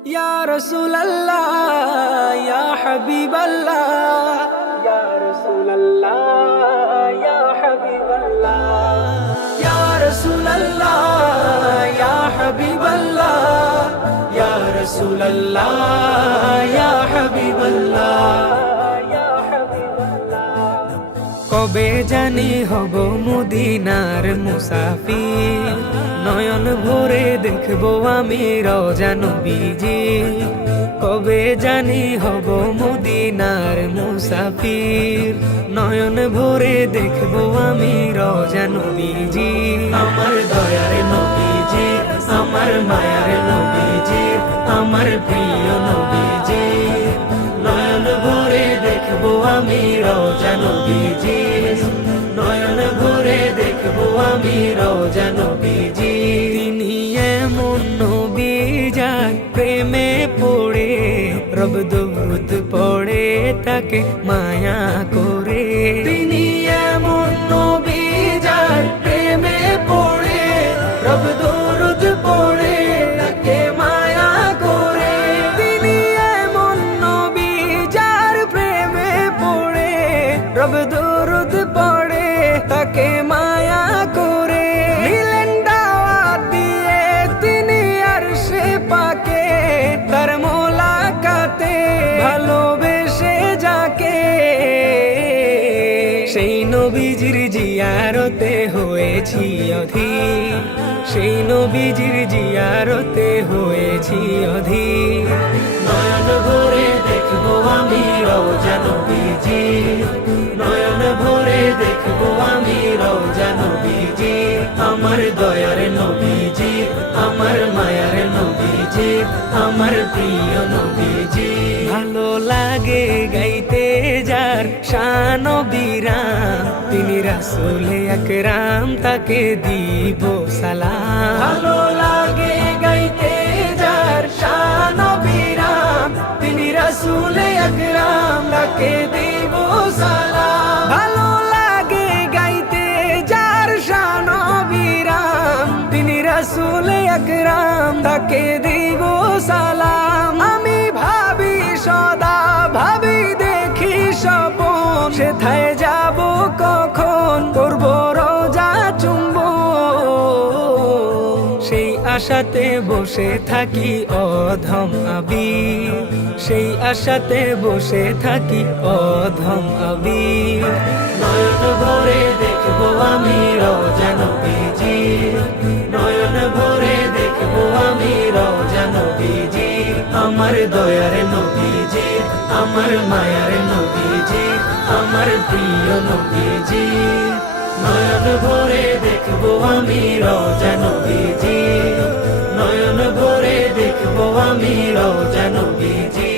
ইয়া রাসূলুল্লাহ ইয়া হাবিবাল্লাহ ইয়া রাসূলুল্লাহ ইয়া হাবিবাল্লাহ ইয়া রাসূলুল্লাহ ইয়া হাবিবাল্লাহ ইয়া রাসূলুল্লাহ ইয়া হাবিবাল্লাহ ইয়া হাবিবাল্লাহ কবে জানি হব মদিনার মুসাফির নয়ন ভরে দেখবো আমি রওজা নবীজি কবে জানি হব মদিনার মুসাফির নয়ন ভরে দেখবো আমি রওজা নবীজি আমার দয়ার নবীজি আমার মায়ার নবীজি আমার প্রিয় নবীজি নয়ন ভরে দেখবো আমি রওজা নবীজি নয়ন ভরে দেখবো আমি রওজা নবীজি তিনি এমন নবী যার প্রেমে পড়ে রব দরুদ পড়ে তাকে মায়া করে তিনি এমন নবী যার প্রেমে পড়ে রব দরুদ পড়ে তাকে মায়া করে তিনি এমন নবী যার প্রেমে পড়ে রব দরুদ পড়ে তাকে মায়া করে নিলেন দাওয়াত দিয়ে তিনি আরশে পাকে তার মোলাকাতে ভালোবেসে যাকে সেই নবীজির জিয়ারতে হয়েছি অধীর সেই নবীজির জিয়ারতে হয়েছি অধীর নয়ন ভরে দেখবো আমি রওজা নবীজি নয়ন ভরে দেখবো আমি রওজা নবীজি আমার দয়ার নবীজি আমার মায়ার নবীজি আমার প্রিয় নবীজি ভালো লাগে গাইতে যার শান বিরাম তিনি রাসূলে আকরাম তাকে দিব সালাম ভালো লাগে গাইতে যার শান বিরাম তিনি রাসূলে আকরাম তাকে দিব সালাম ভালো লাগে গাইতে যার শান বিরাম তিনি রাসূলে আকরাম তাকে দিব সালাম আমি ভাবি সদা ভাবি দেখি স্বপন সেথায় যাব কখন করব রোজা চুম্বন সেই আশাতে বসে থাকি অধম আবির সেই আশাতে বসে থাকি অধম আবির নয়ন ভরে দেখবো আমি রওজা নবীজি নয়ন ভরে দেখবো আমি রওজা নবীজি আমার দয়ার নবীজি আমার মায়ার নবীজি আমার প্রিয় নবীজি নয়ন ভরে দেখবো আমি রওজা নবীজি নয়ন ভরে দেখবো আমি রওজা নবীজি